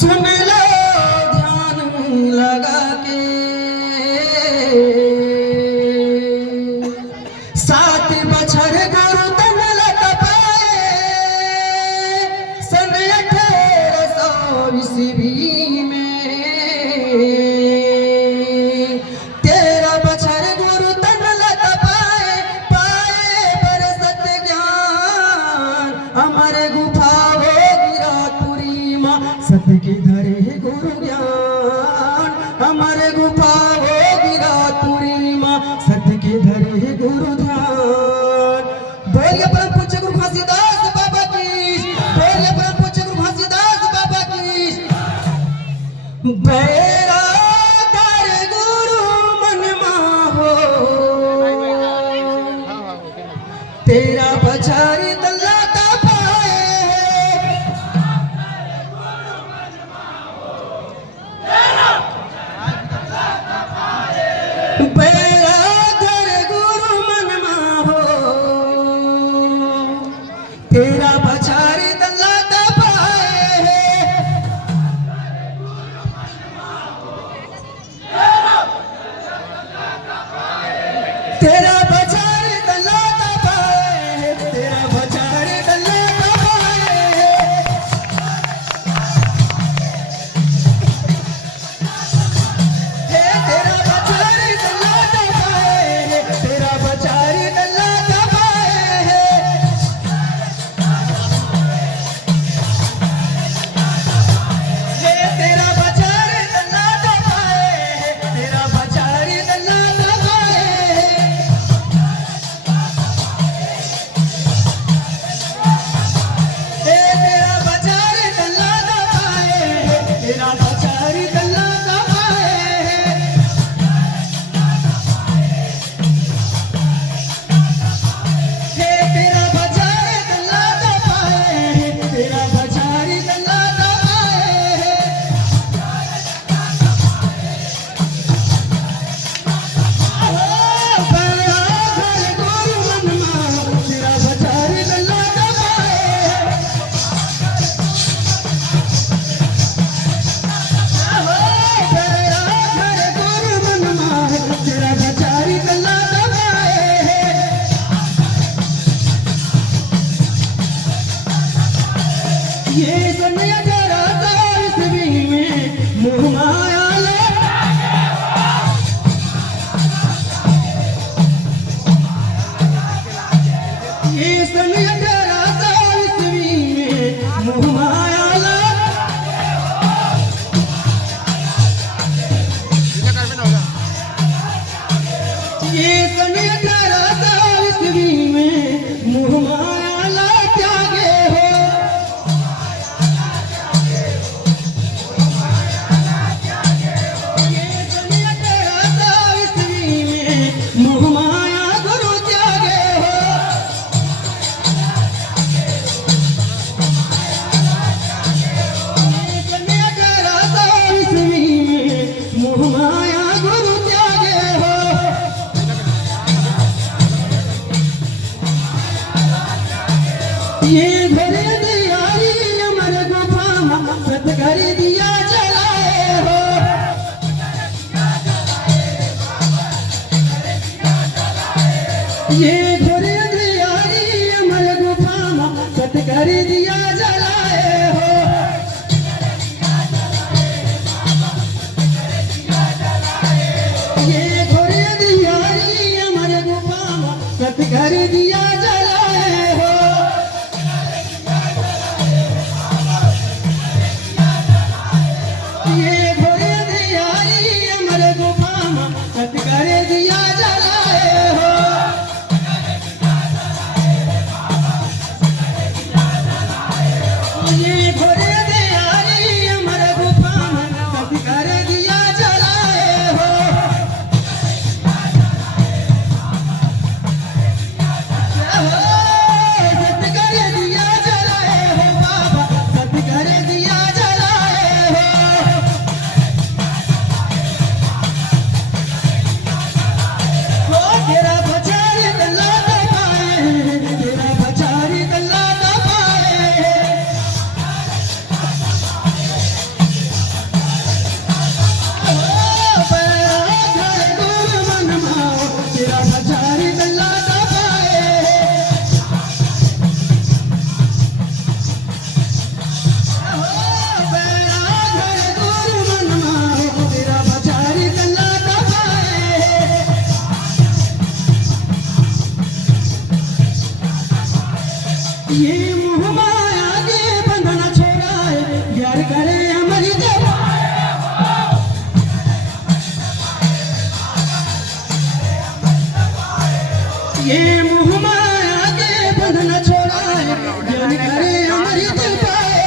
सुन लो ध्यान लगा के, सात बछर गुरु तन लग पाए, सन 1800 ईस्वी में 13 बछर गुरु तन लग पाए, पाए बरसत ज्ञान अमर गुफा हो गिरापुरी माँ, सत के धरे गुरु ज्ञान अमर गुफा हो गिरापुरी माँ, सत के धरे गुरु ध्यान। बोलिए परम पूज्य गुरु घासीदास बाबा की, बोलिए परम पूज्य गुरु घासीदास बाबा की। बैरागर गुरु मनमा हो, तेरा बछर तल्ला का पाए, करे अमृत ये मोह माया के बंधन छोड़ाए ज्ञान करे अमृत पाए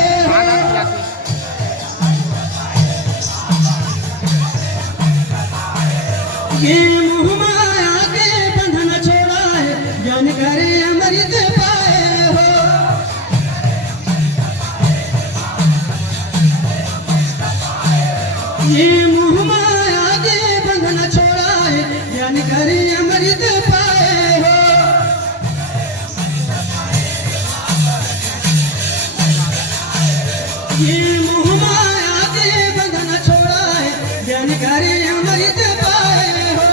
ये मोह माया के बंधन छोड़ाए ज्ञान करे अमृत पाए हो ये मोह माया के बंधन छोड़ाए ज्ञान करे अमृत पाए हो ये मोह माया के बंधन छोड़ाए ज्ञान करे अमृत पाए हो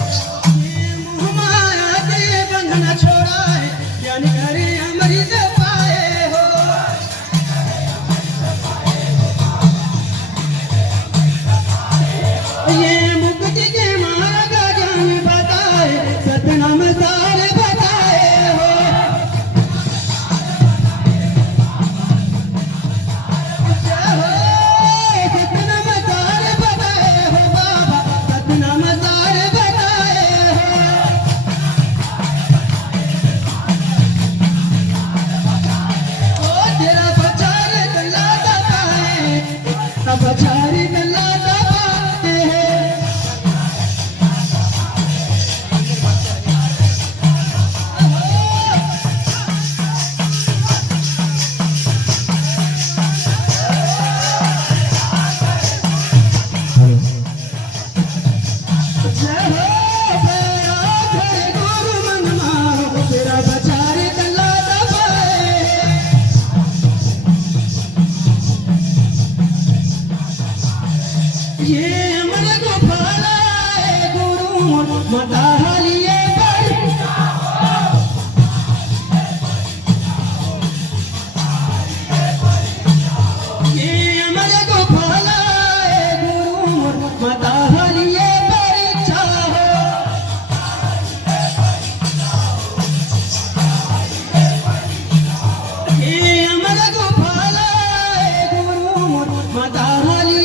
मोह माया के बंधन छोड़ाए ज्ञान करे अमृत पाए हो ये मुक्ति के मार्ग ज्ञान बताए सतनाम सार बताए हो सतनाम सार बताए हो बाबा सतनाम सार बताए हो ओ तेरा प्रचार गला दबाए अब प्रचार गला दबाते हैं जय हो तेरा जय गुरु मन मारो तेरा प्रचार गला दबाए ये अमर गोपाला गुरु माता हलिए ये अमर गोपाला गुरु माता हलिए परीक्षा हो ये अमर गोपाला गुरु माता हलिए